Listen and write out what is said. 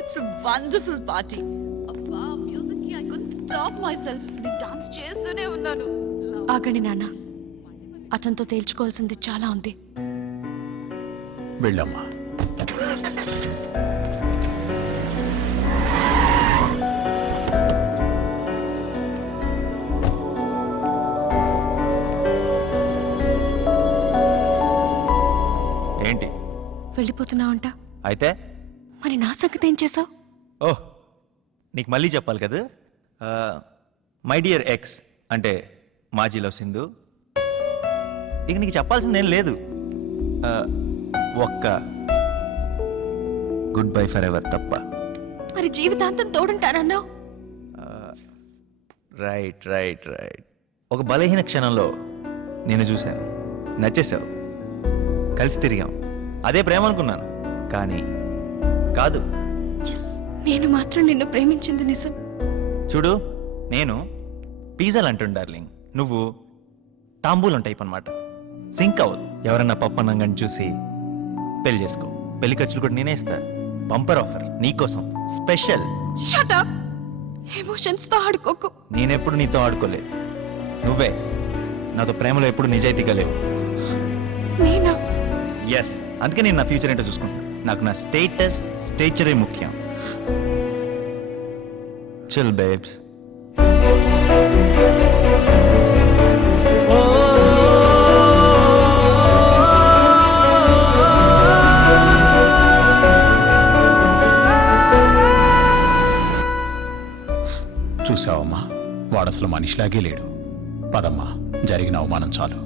It's a wonderful party. అబ్బా music కి I couldn't stop myself. నేను డాన్స్ చేస్తూనే ఉన్నాను. ఆగండి నాన్న, అతనితో తేల్చుకోవాల్సింది చాలా ఉంది. వెళ్ళమ్మా. ఏంటి వెళ్ళిపోతున్నావంట? అయితే మరి నా సంగతి ఏం చేసావు? ఓహ్, నీకు మళ్ళీ చెప్పాలి కదా. మై డియర్ ఎక్స్ అంటే మాజీలో సింధు. ఇక నీకు చెప్పాల్సిందేం లేదు. ఒక్క గుడ్ బై ఫర్ ఎవర్ తప్ప. మరి జీవితాంతం తోడుంటానన్నావు. Right right right. ఒక బలహీన క్షణంలో నేను చూశాను, నచ్చేసావు, కలిసి తిరిగాం, అదే ప్రేమ అనుకున్నాను. కానీ కాదు. నేను మాత్రం నిన్ను ప్రేమించింది నిజం. చూడు, నేను పిజ్జాలు అంటుండు డార్లింగ్, నువ్వు తాంబూలం టైప్ అనమాట. సింక్ అవ్వదు. ఎవరన్నా పప్పన్నంగాని చూసి పెళ్లి చేసుకో. పెళ్లి ఖర్చులు కూడా నేనే ఇస్తా. బంపర్ ఆఫర్ నీకోసం స్పెషల్. Shut up. ఎమోషన్స్ తో ఆడుకోకు. నేనెప్పుడు నీతో ఆడుకోలేదు. నువ్వే నాతో ప్రేమలో ఎప్పుడు నిజాయితీగా లేవు. నేనా? ఎస్, అందుకే నేను నా ఫ్యూచర్ ఏంటో చూసుకుంటాను. నాకు నా స్టేచరే ముఖ్యం. Chill babes. చూసావమ్మా, వాడసలు మనిషిలాగే లేడు. పదమ్మా, జరిగిన అవమానం చాలు.